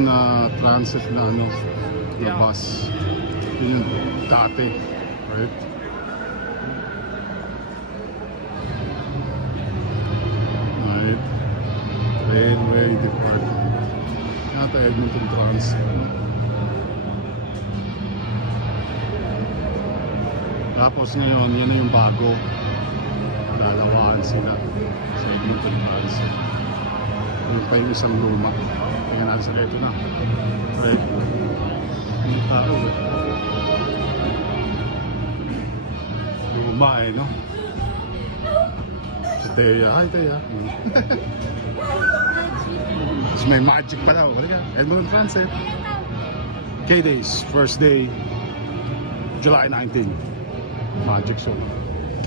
na transit na ano, na bus. Yun yung dati, right? Right. Railway Department. Yata Edmonton Transit. Tapos ngayon, yan na yung bago. Lalawaan sila sa Edmonton Transit. Yung pa yung isang luma. Tingnan natin sa ito na. Right. Yung tao eh. Luma eh, no? Si Thea. Hi Thea. Tapos may magic pa daw. Edmonton Transit. K-Days. First day. July 19. Magic show.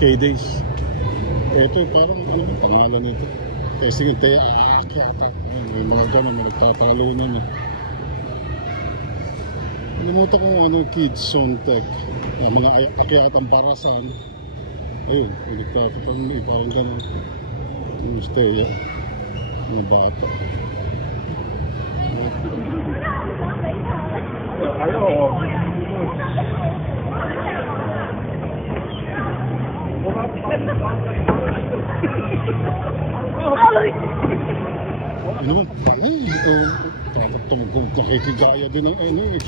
K-Days. Ito parang ano yung pangalan nito. Kasi yung Thea. May mga gano'n, may nagtatalunan eh. Nalimutan ko ano, Kids Zone Tech. Mga akyatang parasan. Ayun, may nagtatalunan eh, parang gano'n. Yung stay, mga bata. Ayaw. Ano mo? Nakikigaya din ng ano eh.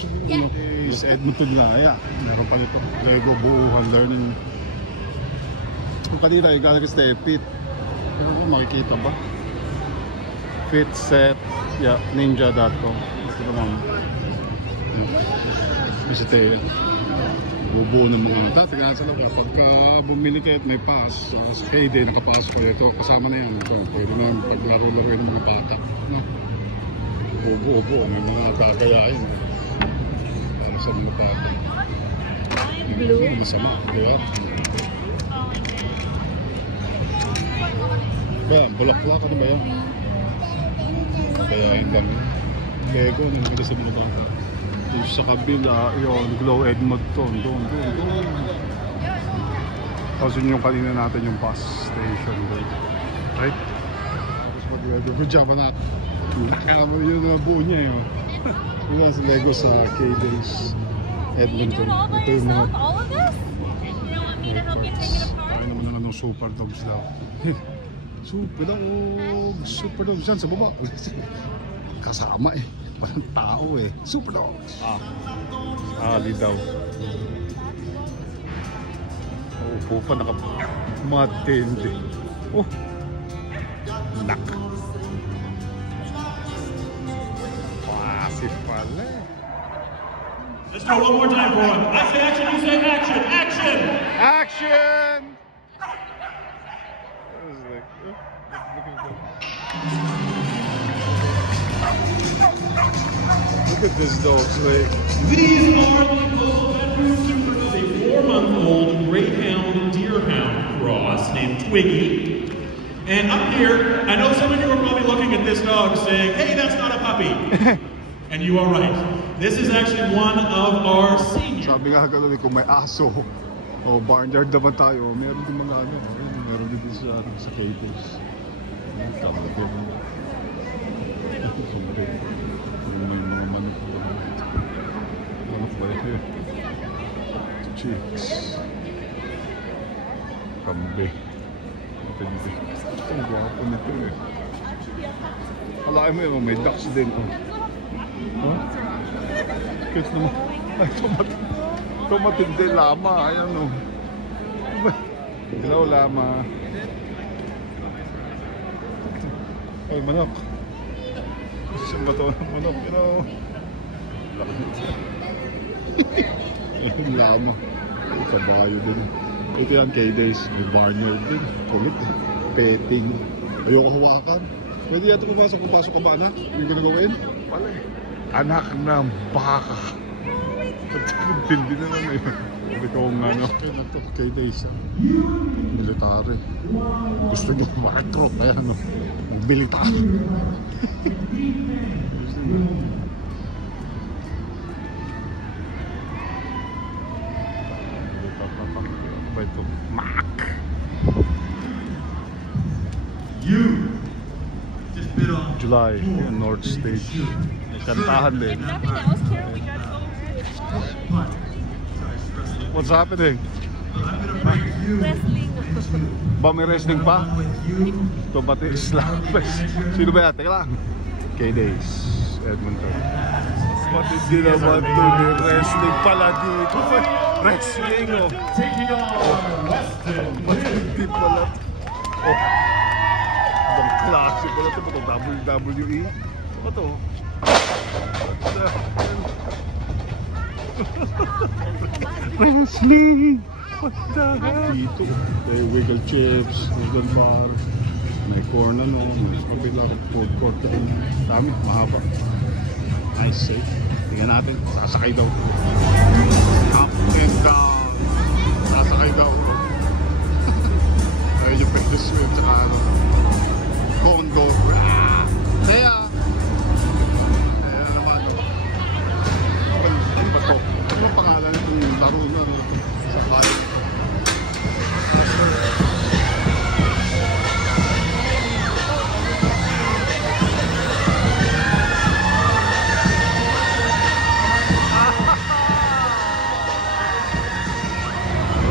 Sa Edmonton nga, meron pa nito. Lego Buuhan Learning. Kung kanina yung galing stay fit. Pero kung makikita ba? Fit set. Yeah, ninja.com. Ito naman. Kasi tayo. Bubuo ng mga dati ka sa labas. Pagka bumili kayo at may pass, sa K-Day nakapasok kayo ito, kasama na yan. Ito, pwede na paglaro-laro ng mga bata. No? Bubuo ng mga kakayain. Para sa mga bata. Blue. Masama, di ba? Kaya, bulak-bulak ano ba yan? Kakayain lang. Lego, nangaganda sa mga bata. Yung sa kabila, yun, Glow Edmonton, doon. Tapos yun yung kanina natin yung bus station doon. Right? Tapos mag-Lego, good job on that. Nakakama yun yung buo niya yun. Yun ang Lego sa K-Days Edmonton. Ito yung mga tayo naman ng anong super dogs daw. Super dogs yan sa baba. Kasama eh. Parang tao eh. Super dogs. Ali daw. Upo pa nakamatindi. Oh. Nak. Pasif pala eh. Let's go one more time for one. I say action, you say action. Action! Action! Look at this dog, like. These are the Coastal Bedroom Supers, a 4-month-old Greyhound Deerhound cross named Twiggy. And up here, I know some of you are probably looking at this dog saying, hey, that's not a puppy. And you are right. This is actually one of our seniors. Sabi nga gano'n kung may aso o barnyard naman tayo, meron din mga ano, meron din sa cables. Chicks. Kambe. Ang gwapo nito eh. Alain mo yun, may ducks din. Huh? Cute naman. Ay, tumatindi lama. Ayan o. Hello lama. Ay, manok. Siyang bato ng manok. Hello. Yung lama. Kabayo din. Ito yan, K-Days. May barnyard din. Kulit. Petting. Ayoko hawakan. Pwede yata pumasok ka ba, anak? Hindi ko nagawin? Wala eh. Anak ng baka. Tindi naman eh. Hindi ko kung ano. K-Days yan. Military. Gusto nyo ma-recruit. Ayan ano. Military. Gusto nyo. Ito, Mac. You just bit on July, North Stage. Kantahan din. Nothing else, Karen. We gotta go to What's happening? wrestling. Ba may wrestling pa? Ito pati Islam Fest. Sino ba yan? Teka lang. K-Days, Edmonton. Pati di naman ito may wrestling pala dito. Wrestling oh. Taking on Weston. Hindi pala. Oh. Ibang klase pala ito. Ito WWE. Ano ito? Wrestling! What the heck? Dito, may wiggle chips, wiggle bar, may corn ano, may kabila, food court doon. Dami, mahaba. Nice, safe. Tingnan natin, sasakay daw. Up and down. Sasakay daw. Ayun yung pwede swim, tsaka ano. Condo. Kaya, ayan naman. Ano ba to? Ano ang pangalan itong laro na? Ano? Sa bayan.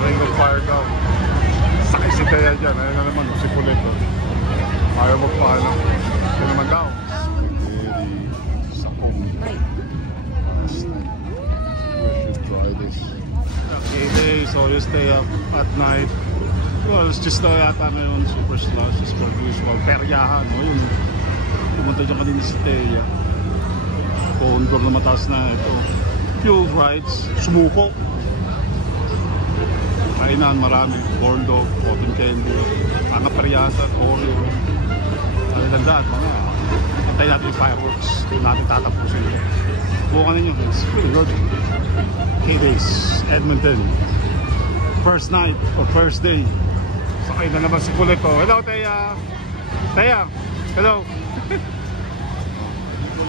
Ring of Fire daw. Sakay si Thea dyan. Ayun na naman, si Puleto. Ayaw magpaano. Ito naman daw. Try this. Okay, so you stay up at night. Well, it's just yata ngayon, super slush, as per usual. Peryahan, no? Yun. Pumunta dyan kanina si Thea. Condor na mataas na ito. Fuel rides, sumuko. Kainan, marami. Corn dog, cotton candy, mga paryasan, Oreo. Ang gandaan, mga. Hintay natin yung fireworks. Doon natin tatapusin. Bukan ninyo, it's pretty good. K-Days, Edmonton. First night or first day. Sakay na naman si Kulito. Hello, Thea! Thea! Hello!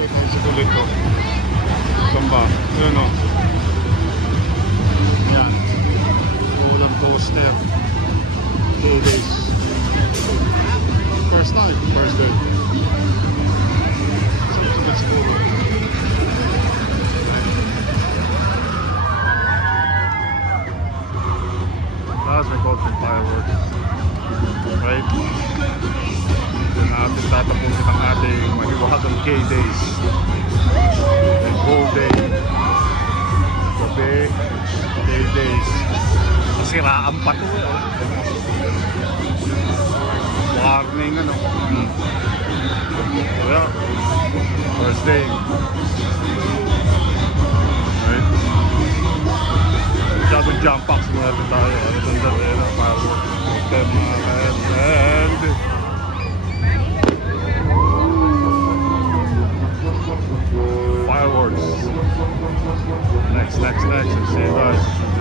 Si Kulito. Saan ba? Yun o. Ayan. Ulang toaster. K-Days. First night, first day. Sabi siguro. Tapos may cotton fireworks. Right? Doon natin tatapusin ang ating maniwagang K-Days. And whole day. Gabi. K-Days. Masiraan pa ito eh. Warning ano. So yeah. First day. Right? Masyadong jump packs muna natin tayo. Ano doon natin ang fireworks. And fireworks. Next. See you guys.